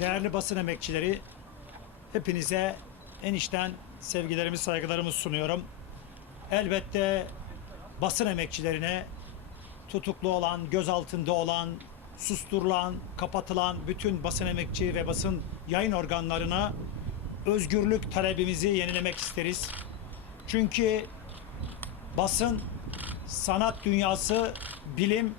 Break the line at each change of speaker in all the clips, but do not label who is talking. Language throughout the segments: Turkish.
Değerli basın emekçileri, hepinize en içten sevgilerimi, saygılarımı sunuyorum. Elbette basın emekçilerine tutuklu olan, gözaltında olan, susturulan, kapatılan bütün basın emekçi ve basın yayın organlarına özgürlük talebimizi yenilemek isteriz. Çünkü basın, sanat dünyası, bilim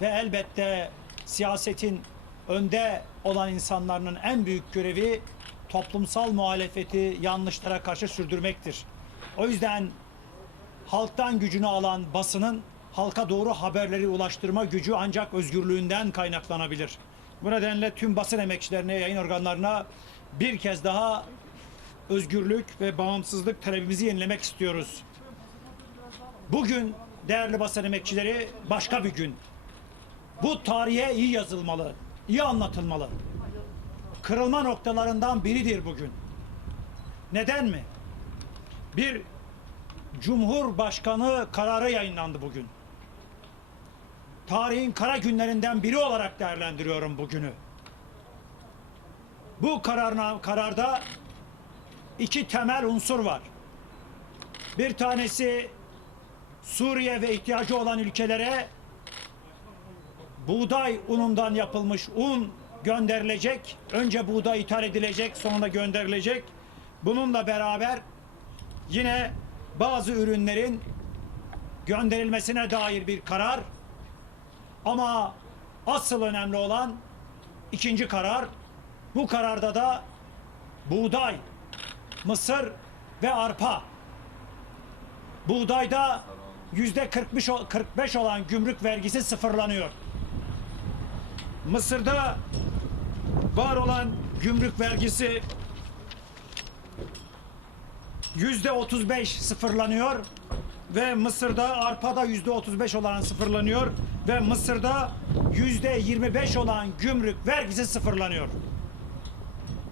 ve elbette siyasetin önde olan insanların en büyük görevi toplumsal muhalefeti yanlışlara karşı sürdürmektir. O yüzden halktan gücünü alan basının halka doğru haberleri ulaştırma gücü ancak özgürlüğünden kaynaklanabilir. Bu nedenle tüm basın emekçilerine, yayın organlarına bir kez daha özgürlük ve bağımsızlık talebimizi yenilemek istiyoruz. Bugün değerli basın emekçileri başka bir gün. Bu tarihe iyi yazılmalı, iyi anlatılmalı. Kırılma noktalarından biridir bugün. Neden mi? Bir Cumhurbaşkanı kararı yayınlandı bugün. Tarihin kara günlerinden biri olarak değerlendiriyorum bugünü. Bu kararna, kararda iki temel unsur var. Bir tanesi Suriye ve ihtiyacı olan ülkelere buğday unundan yapılmış un gönderilecek. Önce buğday ithal edilecek, sonra gönderilecek. Bununla beraber yine bazı ürünlerin gönderilmesine dair bir karar. Ama asıl önemli olan ikinci karar. Bu kararda da buğday, mısır ve arpa. Buğdayda yüzde 45 ol- 45 olan gümrük vergisi sıfırlanıyor. Mısır'da var olan gümrük vergisi yüzde 35 sıfırlanıyor ve Mısır'da arpada yüzde 35 olan sıfırlanıyor ve Mısır'da yüzde 25 olan gümrük vergisi sıfırlanıyor.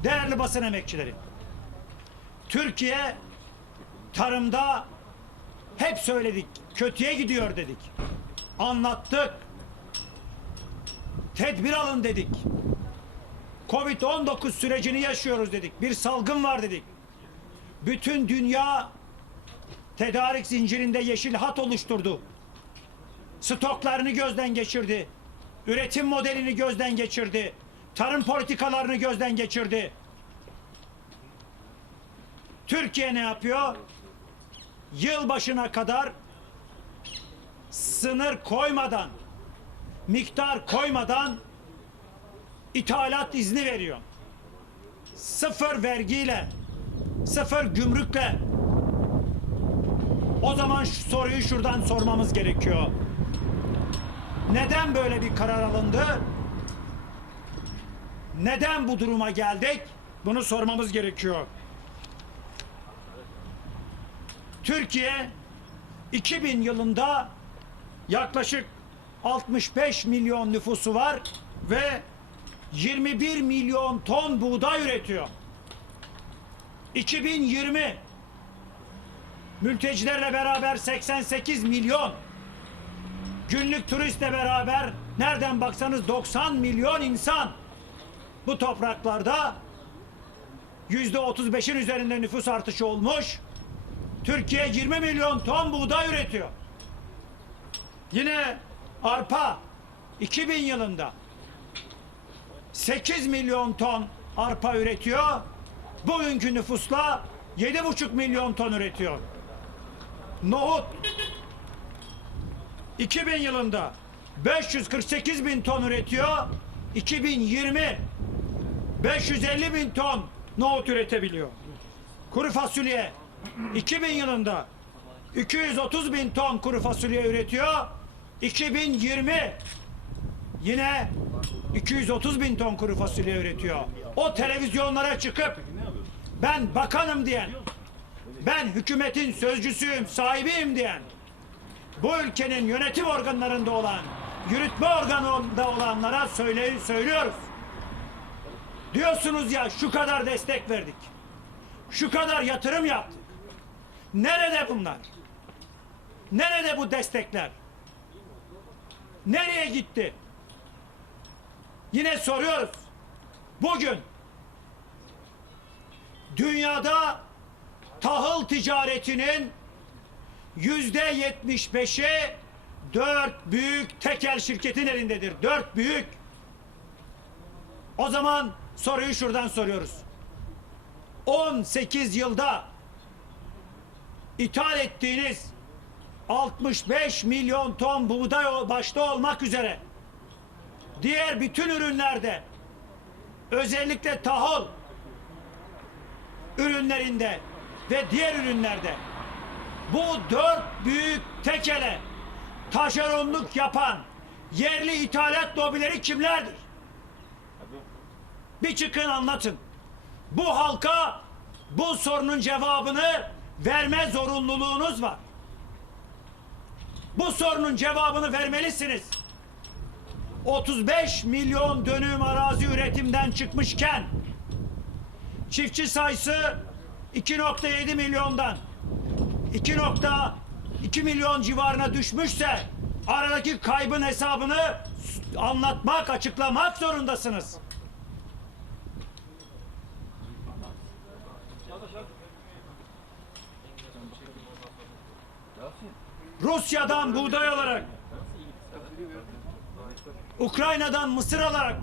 Değerli basın emekçileri, Türkiye tarımda hep söyledik, kötüye gidiyor dedik. Anlattık. Tedbir alın dedik. Covid-19 sürecini yaşıyoruz dedik. Bir salgın var dedik. Bütün dünya tedarik zincirinde yeşil hat oluşturdu. Stoklarını gözden geçirdi. Üretim modelini gözden geçirdi. Tarım politikalarını gözden geçirdi. Türkiye ne yapıyor? Yıl başına kadar sınır koymadan, miktar koymadan ithalat izni veriyor. Sıfır vergiyle, sıfır gümrükle. O zaman şu soruyu şuradan sormamız gerekiyor. Neden böyle bir karar alındı? Neden bu duruma geldik? Bunu sormamız gerekiyor. Türkiye 2000 yılında yaklaşık 65 milyon nüfusu var ve 21 milyon ton buğday üretiyor. 2020 mültecilerle beraber 88 milyon günlük turistle beraber nereden baksanız 90 milyon insan bu topraklarda yüzde 35'in üzerinde nüfus artışı olmuş. Türkiye 20 milyon ton buğday üretiyor. Yine arpa 2000 yılında 8 milyon ton arpa üretiyor. Bugünkü nüfusla 7,5 milyon ton üretiyor. Nohut 2000 yılında 548 bin ton üretiyor. 2020 550 bin ton nohut üretebiliyor. Kuru fasulye 2000 yılında 230 bin ton kuru fasulye üretiyor. 2020 yine 230 bin ton kuru fasulye üretiyor. O televizyonlara çıkıp ben bakanım diyen, ben hükümetin sözcüsüyüm, sahibiyim diyen, bu ülkenin yönetim organlarında olan, yürütme organında olanlara söyle, söylüyoruz. Diyorsunuz ya şu kadar destek verdik. Şu kadar yatırım yaptık. Nerede bunlar? Nerede bu destekler? Nereye gitti? Yine soruyoruz. bugün dünyada tahıl ticaretinin yüzde yetmiş beşi dört büyük tekel şirketin elindedir. Dört büyük. O zaman soruyu şuradan soruyoruz. 18 yılda ithal ettiğiniz 65 milyon ton buğday başta olmak üzere diğer bütün ürünlerde özellikle tahıl ürünlerinde ve diğer ürünlerde bu dört büyük tekele taşeronluk yapan yerli ithalat lobileri kimlerdir? Bir çıkın anlatın. Bu halka bu sorunun cevabını verme zorunluluğunuz var. Bu sorunun cevabını vermelisiniz. 35 milyon dönüm arazi üretimden çıkmışken çiftçi sayısı 2.7 milyondan 2.2 milyon civarına düşmüşse aradaki kaybın hesabını anlatmak, açıklamak zorundasınız. Rusya'dan buğday alarak, Ukrayna'dan mısır alarak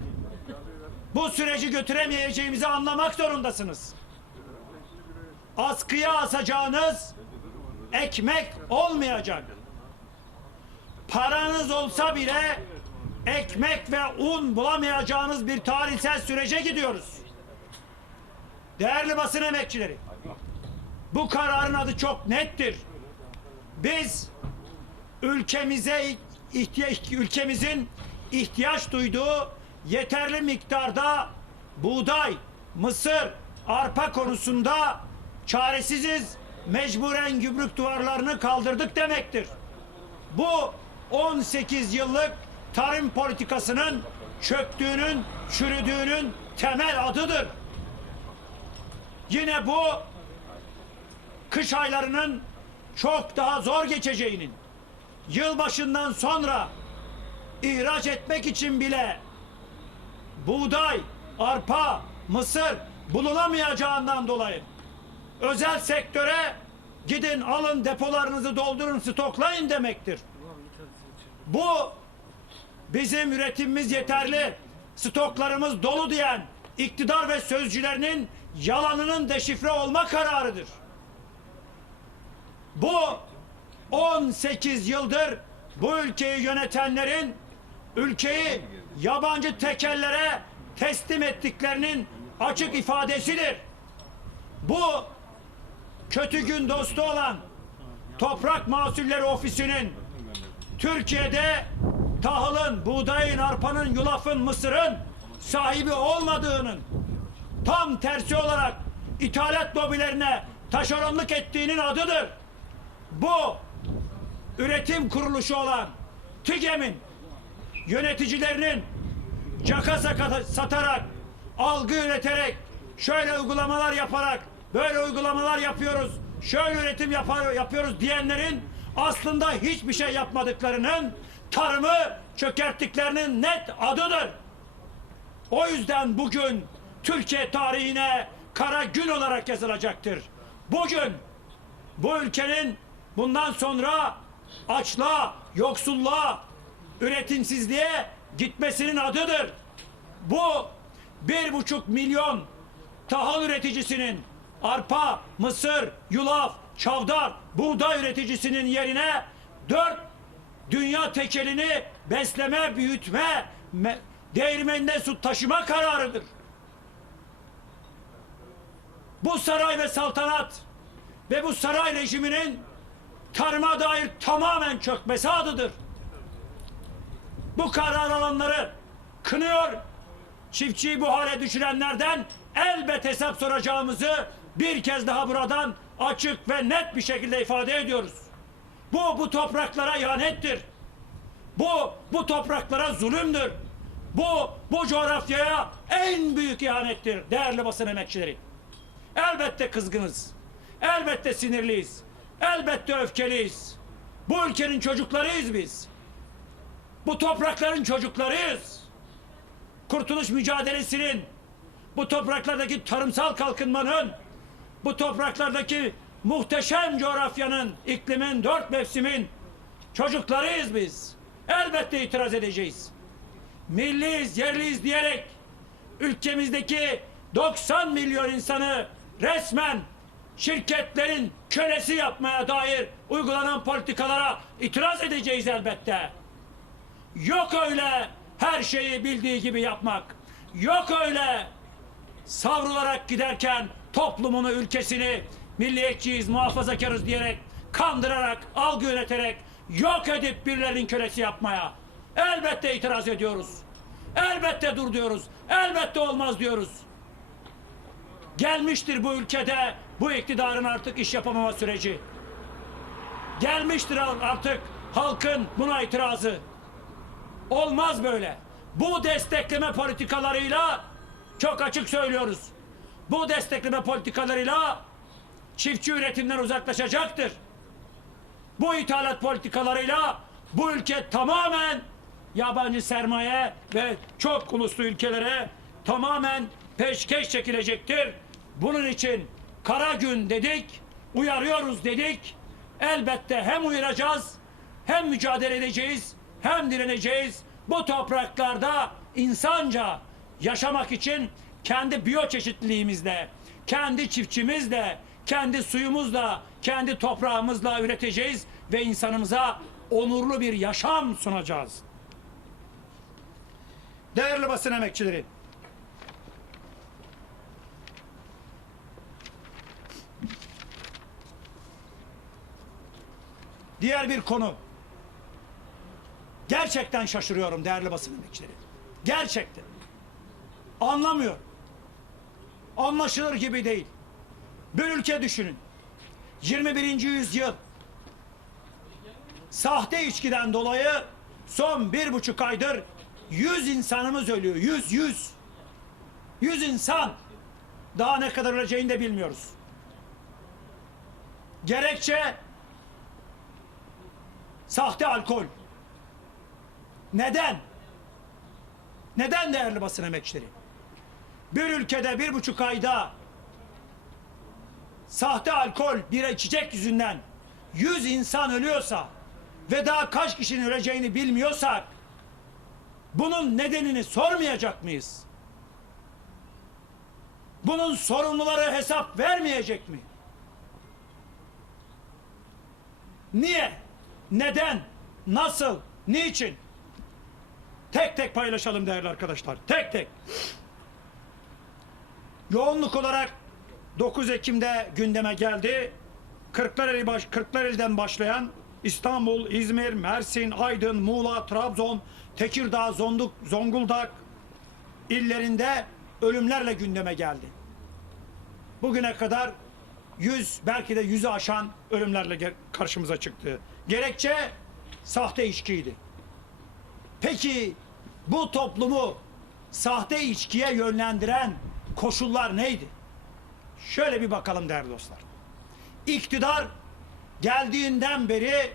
bu süreci götüremeyeceğimizi anlamak zorundasınız. Askıya asacağınız ekmek olmayacak. Paranız olsa bile ekmek ve un bulamayacağınız bir tarihsel sürece gidiyoruz. Değerli basın emekçileri, bu kararın adı çok nettir. Biz ülkemize ihtiyaç ülkemizin ihtiyaç duyduğu yeterli miktarda buğday, mısır, arpa konusunda çaresiziz. Mecburen gümrük duvarlarını kaldırdık demektir. Bu 18 yıllık tarım politikasının çöktüğünün, çürüdüğünün temel adıdır. Yine bu kış aylarının çok daha zor geçeceğinin, yılbaşından sonra ihraç etmek için bile buğday, arpa, mısır bulunamayacağından dolayı özel sektöre gidin alın depolarınızı doldurun stoklayın demektir. Bu bizim üretimimiz yeterli, stoklarımız dolu diyen iktidar ve sözcülerinin yalanının deşifre olma kararıdır. Bu 18 yıldır bu ülkeyi yönetenlerin ülkeyi yabancı tekellere teslim ettiklerinin açık ifadesidir. Bu kötü gün dostu olan Toprak Mahsulleri Ofisi'nin Türkiye'de tahılın, buğdayın, arpanın, yulafın, mısırın sahibi olmadığının tam tersi olarak ithalat lobilerine taşeronluk ettiğinin adıdır. Bu üretim kuruluşu olan TİGEM'in yöneticilerinin caka satarak, algı üreterek, şöyle uygulamalar yaparak, böyle uygulamalar yapıyoruz, şöyle üretim yapar, yapıyoruz diyenlerin aslında hiçbir şey yapmadıklarının, tarımı çökerttiklerinin net adıdır. O yüzden bugün Türkiye tarihine kara gün olarak yazılacaktır. Bugün bu ülkenin bundan sonra açlığa, yoksulluğa, üretimsizliğe gitmesinin adıdır. Bu bir buçuk milyon tahıl üreticisinin arpa, mısır, yulaf, çavdar, buğday üreticisinin yerine dört dünya tekelini besleme, büyütme, me- değirmeninde su taşıma kararıdır. Bu saray ve saltanat ve bu saray rejiminin tarıma dair tamamen çökmesi adıdır. Bu karar alanları kınıyor, çiftçiyi bu hale düşürenlerden elbet hesap soracağımızı bir kez daha buradan açık ve net bir şekilde ifade ediyoruz. Bu bu topraklara ihanettir. Bu bu topraklara zulümdür. Bu bu coğrafyaya en büyük ihanettir değerli basın emekçileri. Elbette kızgınız. Elbette sinirliyiz. Elbette öfkeliyiz. Bu ülkenin çocuklarıyız biz. Bu toprakların çocuklarıyız. Kurtuluş mücadelesinin bu topraklardaki tarımsal kalkınmanın, bu topraklardaki muhteşem coğrafyanın, iklimin, dört mevsimin çocuklarıyız biz. Elbette itiraz edeceğiz. Milliyiz, yerliyiz diyerek ülkemizdeki 90 milyon insanı resmen şirketlerin kölesi yapmaya dair uygulanan politikalara itiraz edeceğiz elbette. Yok öyle her şeyi bildiği gibi yapmak. Yok öyle savrularak giderken toplumunu, ülkesini milliyetçiyiz, muhafazakarız diyerek kandırarak, algı yöneterek yok edip birilerinin kölesi yapmaya. Elbette itiraz ediyoruz. Elbette dur diyoruz. Elbette olmaz diyoruz. Gelmiştir bu ülkede bu iktidarın artık iş yapamama süreci. Gelmiştir artık halkın buna itirazı. Olmaz böyle. Bu destekleme politikalarıyla çok açık söylüyoruz. Bu destekleme politikalarıyla çiftçi üretimden uzaklaşacaktır. Bu ithalat politikalarıyla bu ülke tamamen yabancı sermaye ve çok uluslu ülkelere tamamen peşkeş çekilecektir. Bunun için kara gün dedik, uyarıyoruz dedik. Elbette hem uyaracağız, hem mücadele edeceğiz, hem direneceğiz. Bu topraklarda insanca yaşamak için kendi biyoçeşitliliğimizle, kendi çiftçimizle, kendi suyumuzla, kendi toprağımızla üreteceğiz ve insanımıza onurlu bir yaşam sunacağız. Değerli basın emekçileri, diğer bir konu. Gerçekten şaşırıyorum değerli basın emekçileri. Gerçekten. Anlamıyorum. Anlaşılır gibi değil. Bir ülke düşünün. 21. yüzyıl. Sahte içkiden dolayı son bir buçuk aydır yüz insanımız ölüyor. Yüz, yüz. Yüz insan. Daha ne kadar öleceğini de bilmiyoruz. Gerekçe sahte alkol. Neden? Neden değerli basın emekçileri? Bir ülkede bir buçuk ayda sahte alkol bir içecek yüzünden yüz insan ölüyorsa ve daha kaç kişinin öleceğini bilmiyorsak bunun nedenini sormayacak mıyız? Bunun sorumluları hesap vermeyecek mi? Niye? Neden? Nasıl? Niçin? Tek tek paylaşalım değerli arkadaşlar. Tek tek. Yoğunluk olarak 9 Ekim'de gündeme geldi. Kırklareli baş, Kırklareli'den başlayan İstanbul, İzmir, Mersin, Aydın, Muğla, Trabzon, Tekirdağ, Zonduk, Zonguldak illerinde ölümlerle gündeme geldi. Bugüne kadar 100 belki de 100'ü aşan ölümlerle karşımıza çıktı. Gerekçe sahte içkiydi. Peki bu toplumu sahte içkiye yönlendiren koşullar neydi? Şöyle bir bakalım değerli dostlar. İktidar geldiğinden beri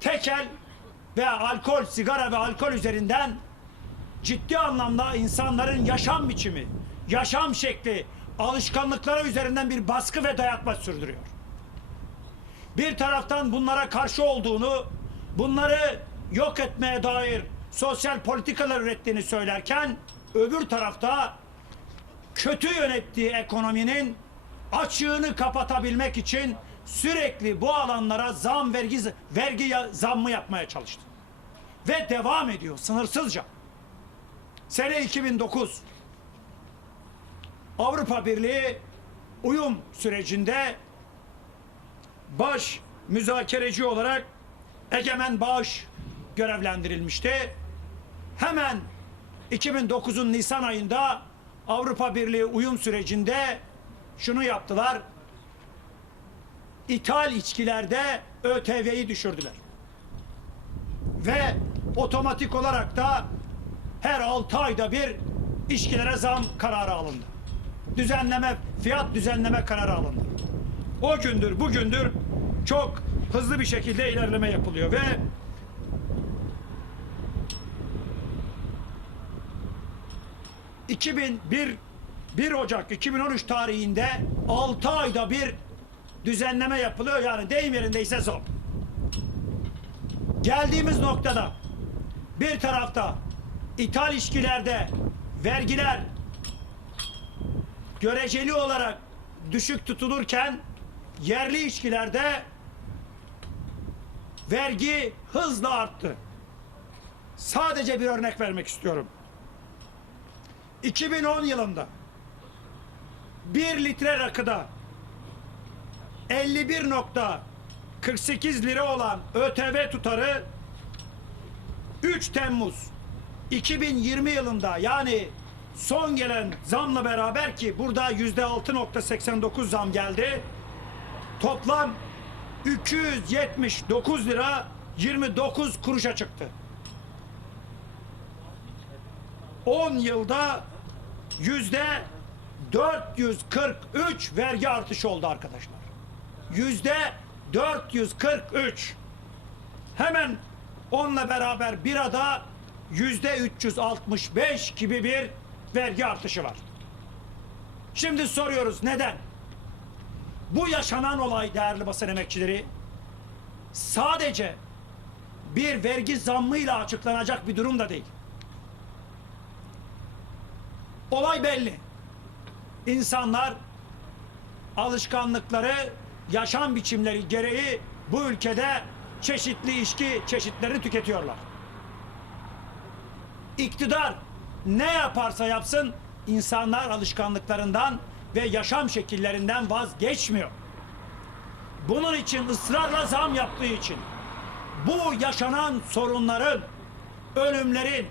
tekel ve alkol, sigara ve alkol üzerinden ciddi anlamda insanların yaşam biçimi, yaşam şekli, alışkanlıkları üzerinden bir baskı ve dayatma sürdürüyor. Bir taraftan bunlara karşı olduğunu, bunları yok etmeye dair sosyal politikalar ürettiğini söylerken öbür tarafta kötü yönettiği ekonominin açığını kapatabilmek için sürekli bu alanlara zam vergi vergi zammı yapmaya çalıştı. Ve devam ediyor sınırsızca. Sene 2009 Avrupa Birliği uyum sürecinde baş müzakereci olarak Egemen Bağış görevlendirilmişti. Hemen 2009'un Nisan ayında Avrupa Birliği uyum sürecinde şunu yaptılar. İthal içkilerde ÖTV'yi düşürdüler. Ve otomatik olarak da her 6 ayda bir içkilere zam kararı alındı. Düzenleme, fiyat düzenleme kararı alındı. O gündür, bugündür çok hızlı bir şekilde ilerleme yapılıyor ve ...2001 1 Ocak 2013 tarihinde 6 ayda bir düzenleme yapılıyor. Yani deyim yerindeyse son. Geldiğimiz noktada bir tarafta ithal ilişkilerde vergiler göreceli olarak düşük tutulurken yerli ilişkilerde vergi hızla arttı. Sadece bir örnek vermek istiyorum. 2010 yılında 1 litre rakıda 51.48 lira olan ÖTV tutarı 3 Temmuz 2020 yılında yani son gelen zamla beraber ki burada yüzde 6.89 zam geldi. Toplam 279 lira 29 kuruşa çıktı. 10 yılda yüzde 443 vergi artışı oldu arkadaşlar. Yüzde 443. Hemen onunla beraber birada yüzde 365 gibi bir vergi artışı var. Şimdi soruyoruz neden? Bu yaşanan olay değerli basın emekçileri sadece bir vergi zammıyla açıklanacak bir durum da değil. Olay belli. İnsanlar alışkanlıkları, yaşam biçimleri gereği bu ülkede çeşitli içki çeşitlerini tüketiyorlar. İktidar ne yaparsa yapsın insanlar alışkanlıklarından ve yaşam şekillerinden vazgeçmiyor. Bunun için ısrarla zam yaptığı için bu yaşanan sorunların, ölümlerin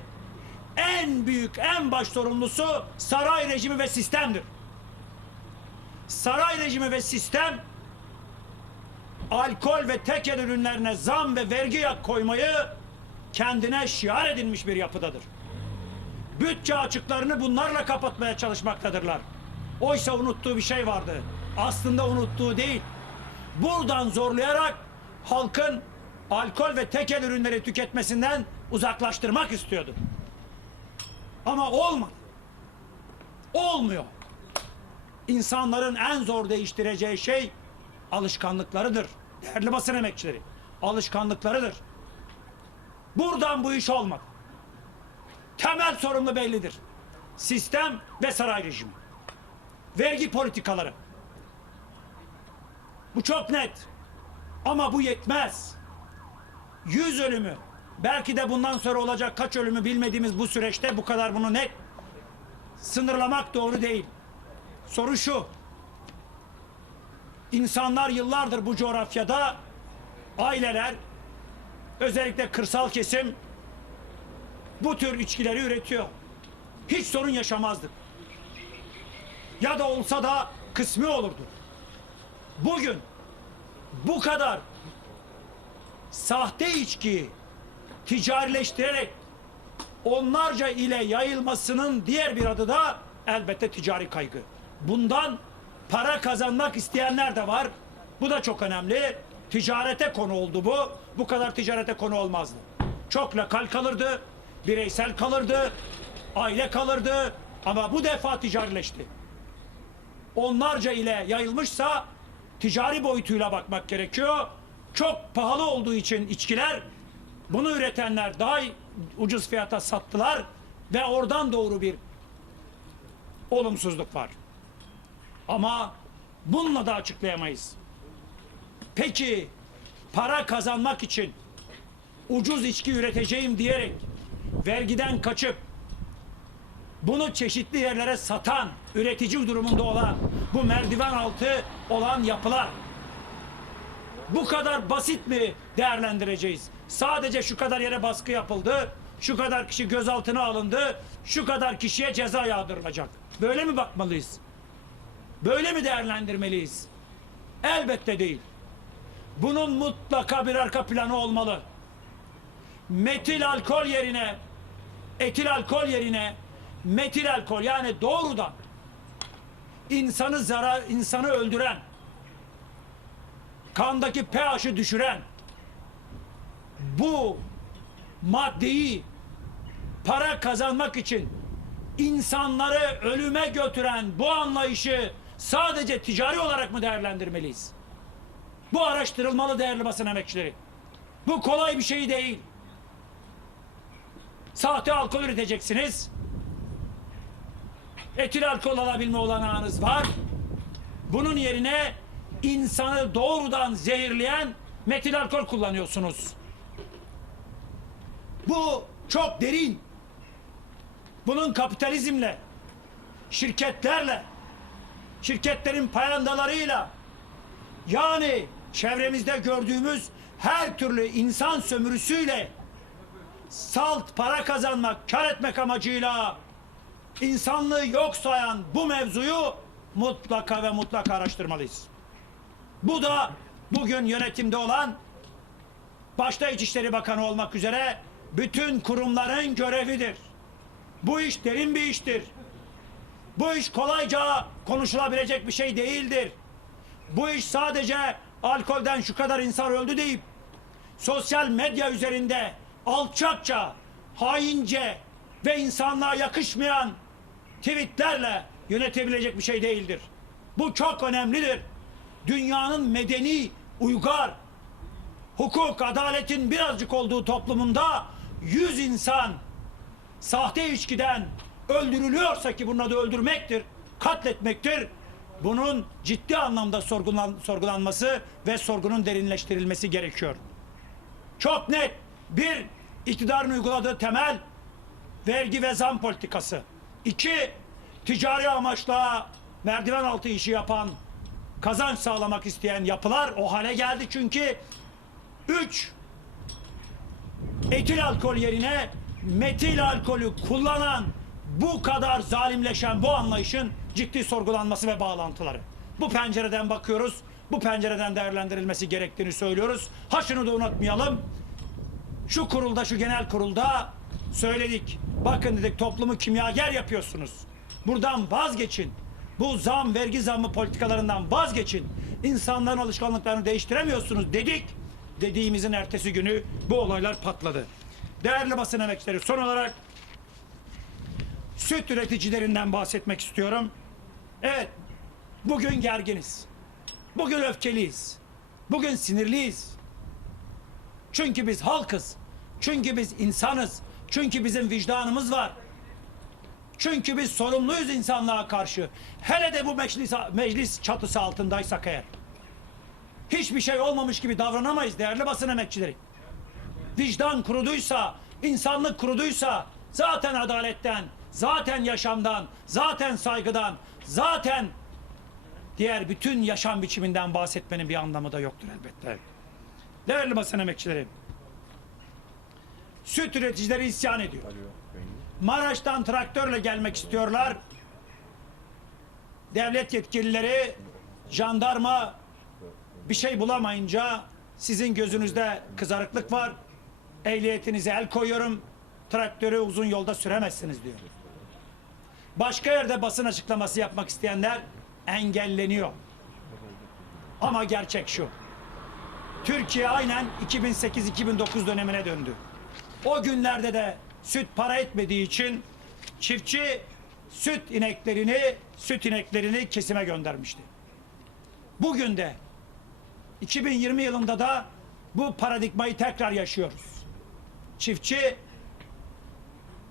en büyük, en baş sorumlusu saray rejimi ve sistemdir. Saray rejimi ve sistem alkol ve tekel ürünlerine zam ve vergi koymayı kendine şiar edinmiş bir yapıdadır. Bütçe açıklarını bunlarla kapatmaya çalışmaktadırlar. Oysa unuttuğu bir şey vardı. Aslında unuttuğu değil. Buradan zorlayarak halkın alkol ve tekel ürünleri tüketmesinden uzaklaştırmak istiyordu. Ama olmadı. Olmuyor. İnsanların en zor değiştireceği şey alışkanlıklarıdır. Değerli basın emekçileri. Alışkanlıklarıdır. Buradan bu iş olmadı. Temel sorumlu bellidir. Sistem ve saray rejimi. Vergi politikaları. Bu çok net. Ama bu yetmez. Yüz ölümü, belki de bundan sonra olacak kaç ölümü bilmediğimiz bu süreçte bu kadar bunu net sınırlamak doğru değil. Soru şu. İnsanlar yıllardır bu coğrafyada aileler özellikle kırsal kesim bu tür içkileri üretiyor. Hiç sorun yaşamazdık. Ya da olsa da kısmi olurdu. Bugün bu kadar sahte içki ticarileştirerek onlarca ile yayılmasının diğer bir adı da elbette ticari kaygı. Bundan para kazanmak isteyenler de var. Bu da çok önemli. Ticarete konu oldu bu. Bu kadar ticarete konu olmazdı. Çok lokal kalırdı, bireysel kalırdı, aile kalırdı ama bu defa ticarileşti. Onlarca ile yayılmışsa ticari boyutuyla bakmak gerekiyor. Çok pahalı olduğu için içkiler bunu üretenler daha ucuz fiyata sattılar ve oradan doğru bir olumsuzluk var. Ama bununla da açıklayamayız. Peki para kazanmak için ucuz içki üreteceğim diyerek vergiden kaçıp bunu çeşitli yerlere satan, üretici durumunda olan bu merdiven altı olan yapılar bu kadar basit mi değerlendireceğiz? Sadece şu kadar yere baskı yapıldı, şu kadar kişi gözaltına alındı, şu kadar kişiye ceza yağdırılacak. Böyle mi bakmalıyız? Böyle mi değerlendirmeliyiz? Elbette değil. Bunun mutlaka bir arka planı olmalı. Metil alkol yerine, etil alkol yerine metil alkol yani doğrudan insanı zarar, insanı öldüren, kandaki pH'ı düşüren bu maddeyi para kazanmak için insanları ölüme götüren bu anlayışı sadece ticari olarak mı değerlendirmeliyiz? Bu araştırılmalı değerli basın emekçileri. Bu kolay bir şey değil. Sahte alkol üreteceksiniz. Etil alkol alabilme olanağınız var. Bunun yerine insanı doğrudan zehirleyen metil alkol kullanıyorsunuz. Bu çok derin. Bunun kapitalizmle, şirketlerle, şirketlerin payandalarıyla yani çevremizde gördüğümüz her türlü insan sömürüsüyle salt para kazanmak, kar etmek amacıyla insanlığı yok sayan bu mevzuyu mutlaka ve mutlaka araştırmalıyız. Bu da bugün yönetimde olan başta İçişleri Bakanı olmak üzere bütün kurumların görevidir. Bu iş derin bir iştir. Bu iş kolayca konuşulabilecek bir şey değildir. Bu iş sadece alkolden şu kadar insan öldü deyip sosyal medya üzerinde alçakça, haince ve insanlığa yakışmayan tweetlerle yönetebilecek bir şey değildir. Bu çok önemlidir. Dünyanın medeni, uygar, hukuk, adaletin birazcık olduğu toplumunda yüz insan sahte içkiden öldürülüyorsa ki bunun adı öldürmektir, katletmektir. Bunun ciddi anlamda sorgulan, sorgulanması ve sorgunun derinleştirilmesi gerekiyor. Çok net bir iktidarın uyguladığı temel vergi ve zam politikası. İki ticari amaçla merdiven altı işi yapan kazanç sağlamak isteyen yapılar o hale geldi çünkü üç etil alkol yerine metil alkolü kullanan bu kadar zalimleşen bu anlayışın ciddi sorgulanması ve bağlantıları. Bu pencereden bakıyoruz. Bu pencereden değerlendirilmesi gerektiğini söylüyoruz. Ha şunu da unutmayalım. Şu kurulda, şu genel kurulda söyledik. Bakın dedik toplumu kimyager yapıyorsunuz. Buradan vazgeçin. Bu zam, vergi zammı politikalarından vazgeçin. İnsanların alışkanlıklarını değiştiremiyorsunuz dedik. Dediğimizin ertesi günü bu olaylar patladı. Değerli basın emekçileri son olarak süt üreticilerinden bahsetmek istiyorum. Evet, bugün gerginiz. Bugün öfkeliyiz. Bugün sinirliyiz. Çünkü biz halkız. Çünkü biz insanız. Çünkü bizim vicdanımız var. Çünkü biz sorumluyuz insanlığa karşı. Hele de bu meclis, meclis çatısı altındaysak eğer. Hiçbir şey olmamış gibi davranamayız değerli basın emekçileri. Vicdan kuruduysa, insanlık kuruduysa zaten adaletten, zaten yaşamdan, zaten saygıdan, zaten diğer bütün yaşam biçiminden bahsetmenin bir anlamı da yoktur elbette. Değerli basın emekçileri, süt üreticileri isyan ediyor. Maraş'tan traktörle gelmek istiyorlar. Devlet yetkilileri, jandarma bir şey bulamayınca sizin gözünüzde kızarıklık var. Ehliyetinize el koyuyorum. Traktörü uzun yolda süremezsiniz diyor. Başka yerde basın açıklaması yapmak isteyenler engelleniyor. Ama gerçek şu. Türkiye aynen 2008-2009 dönemine döndü. O günlerde de süt para etmediği için çiftçi süt ineklerini süt ineklerini kesime göndermişti. Bugün de 2020 yılında da bu paradigmayı tekrar yaşıyoruz. Çiftçi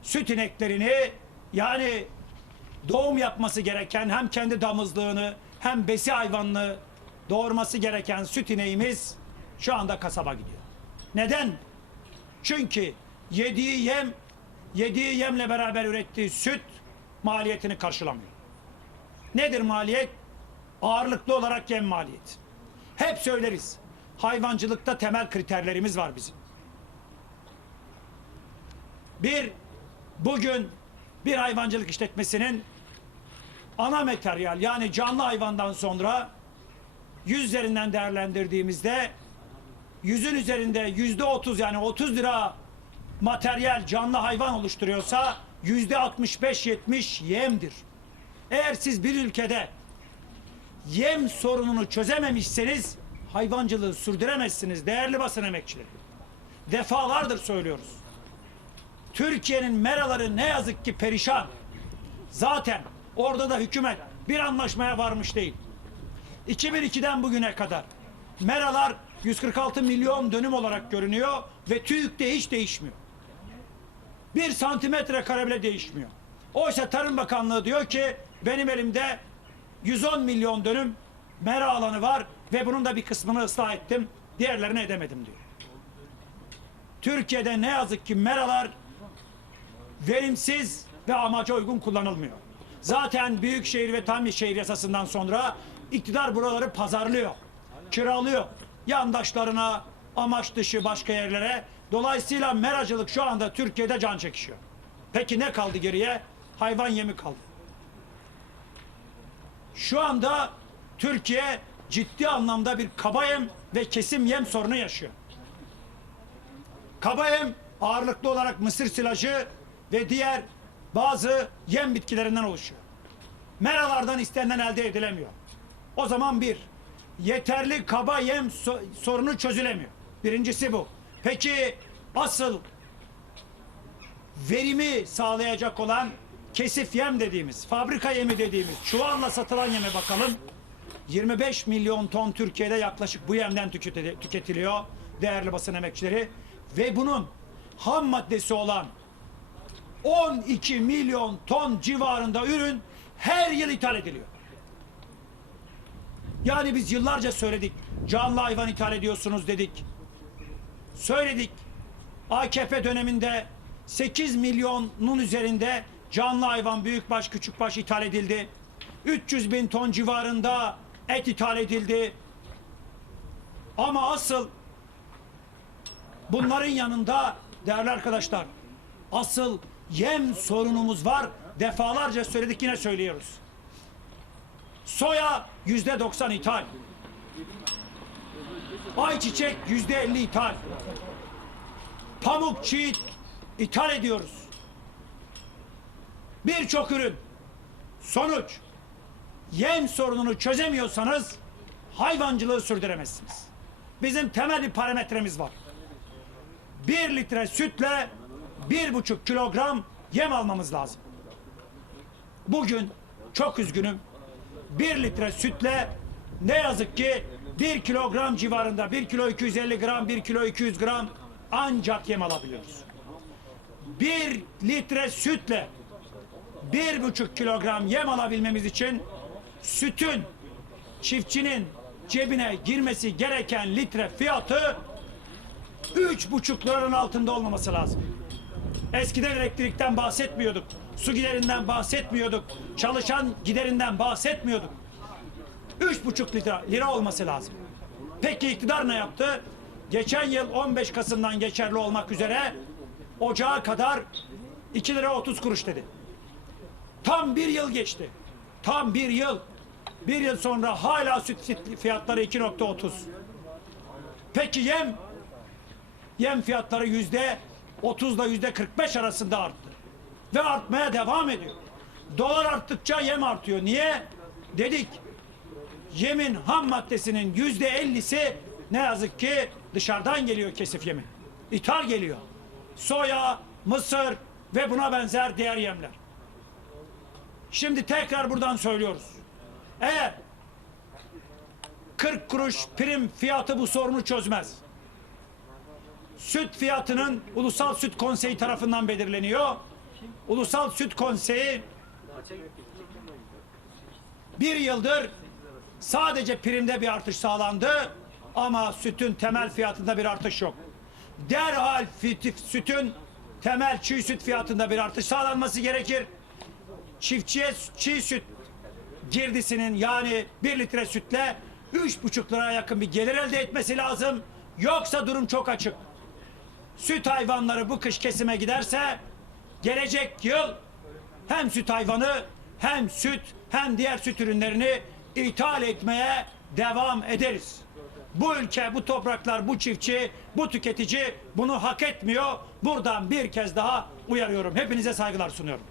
süt ineklerini yani doğum yapması gereken hem kendi damızlığını hem besi hayvanını doğurması gereken süt ineğimiz şu anda kasaba gidiyor. Neden? Çünkü yediği yem, yediği yemle beraber ürettiği süt maliyetini karşılamıyor. Nedir maliyet? Ağırlıklı olarak yem maliyeti. Hep söyleriz. Hayvancılıkta temel kriterlerimiz var bizim. Bir, bugün bir hayvancılık işletmesinin ana materyal yani canlı hayvandan sonra yüz üzerinden değerlendirdiğimizde yüzün üzerinde yüzde otuz yani 30 lira materyal canlı hayvan oluşturuyorsa yüzde 65-70 yemdir. Eğer siz bir ülkede yem sorununu çözememişseniz hayvancılığı sürdüremezsiniz değerli basın emekçileri. Defalardır söylüyoruz. Türkiye'nin meraları ne yazık ki perişan. Zaten orada da hükümet bir anlaşmaya varmış değil. 2002'den bugüne kadar meralar 146 milyon dönüm olarak görünüyor ve TÜİK de hiç değişmiyor. Bir santimetre kare bile değişmiyor. Oysa Tarım Bakanlığı diyor ki benim elimde 110 milyon dönüm mera alanı var ve bunun da bir kısmını ıslah ettim. Diğerlerini edemedim diyor. Türkiye'de ne yazık ki meralar verimsiz ve amaca uygun kullanılmıyor. Zaten Büyükşehir ve tam şehir yasasından sonra iktidar buraları pazarlıyor, kiralıyor. Yandaşlarına, amaç dışı başka yerlere. Dolayısıyla meracılık şu anda Türkiye'de can çekişiyor. Peki ne kaldı geriye? Hayvan yemi kaldı. Şu anda Türkiye ciddi anlamda bir kaba yem ve kesim yem sorunu yaşıyor. Kaba yem ağırlıklı olarak mısır silajı ve diğer bazı yem bitkilerinden oluşuyor. Meralardan istenilen elde edilemiyor. O zaman bir, yeterli kaba yem so- sorunu çözülemiyor. Birincisi bu. Peki asıl verimi sağlayacak olan kesif yem dediğimiz, fabrika yemi dediğimiz, çuvalla satılan yeme bakalım. 25 milyon ton Türkiye'de yaklaşık bu yemden tüketi- tüketiliyor değerli basın emekçileri. Ve bunun ham maddesi olan 12 milyon ton civarında ürün her yıl ithal ediliyor. Yani biz yıllarca söyledik. Canlı hayvan ithal ediyorsunuz dedik. Söyledik. AKP döneminde 8 milyonun üzerinde canlı hayvan büyükbaş küçükbaş ithal edildi. 300 bin ton civarında et ithal edildi. Ama asıl bunların yanında değerli arkadaşlar asıl yem sorunumuz var. Defalarca söyledik yine söylüyoruz. Soya yüzde 90 ithal. Ayçiçek yüzde 50 ithal. Pamuk, çiğit ithal ediyoruz. Birçok ürün. Sonuç. Yem sorununu çözemiyorsanız hayvancılığı sürdüremezsiniz. Bizim temel bir parametremiz var. Bir litre sütle bir buçuk kilogram yem almamız lazım. Bugün çok üzgünüm. Bir litre sütle ne yazık ki bir kilogram civarında bir kilo 250 gram bir kilo 200 gram ancak yem alabiliyoruz. Bir litre sütle bir buçuk kilogram yem alabilmemiz için sütün çiftçinin cebine girmesi gereken litre fiyatı üç buçuk liranın altında olmaması lazım. Eskiden elektrikten bahsetmiyorduk. Su giderinden bahsetmiyorduk. Çalışan giderinden bahsetmiyorduk. Üç buçuk lira, lira olması lazım. Peki iktidar ne yaptı? Geçen yıl 15 Kasım'dan geçerli olmak üzere ocağa kadar 2 lira 30 kuruş dedi. Tam bir yıl geçti. Tam bir yıl. Bir yıl sonra hala süt fiyatları 2.30. Peki yem? Yem fiyatları yüzde 30 ile yüzde 45 arasında arttı. Ve artmaya devam ediyor. Dolar arttıkça yem artıyor. Niye? Dedik. Yemin ham maddesinin yüzde 50'si ne yazık ki dışarıdan geliyor kesif yemin. İthal geliyor. Soya, mısır ve buna benzer diğer yemler. Şimdi tekrar buradan söylüyoruz. Eğer 40 kuruş prim fiyatı bu sorunu çözmez. Süt fiyatının Ulusal Süt Konseyi tarafından belirleniyor. Ulusal Süt Konseyi bir yıldır sadece primde bir artış sağlandı ama sütün temel fiyatında bir artış yok. Derhal sütün temel çiğ süt fiyatında bir artış sağlanması gerekir. Çiftçiye çiğ süt girdisinin yani bir litre sütle üç buçuk liraya yakın bir gelir elde etmesi lazım. Yoksa durum çok açık. Süt hayvanları bu kış kesime giderse gelecek yıl hem süt hayvanı hem süt hem diğer süt ürünlerini ithal etmeye devam ederiz. Bu ülke, bu topraklar, bu çiftçi, bu tüketici bunu hak etmiyor. Buradan bir kez daha uyarıyorum. Hepinize saygılar sunuyorum.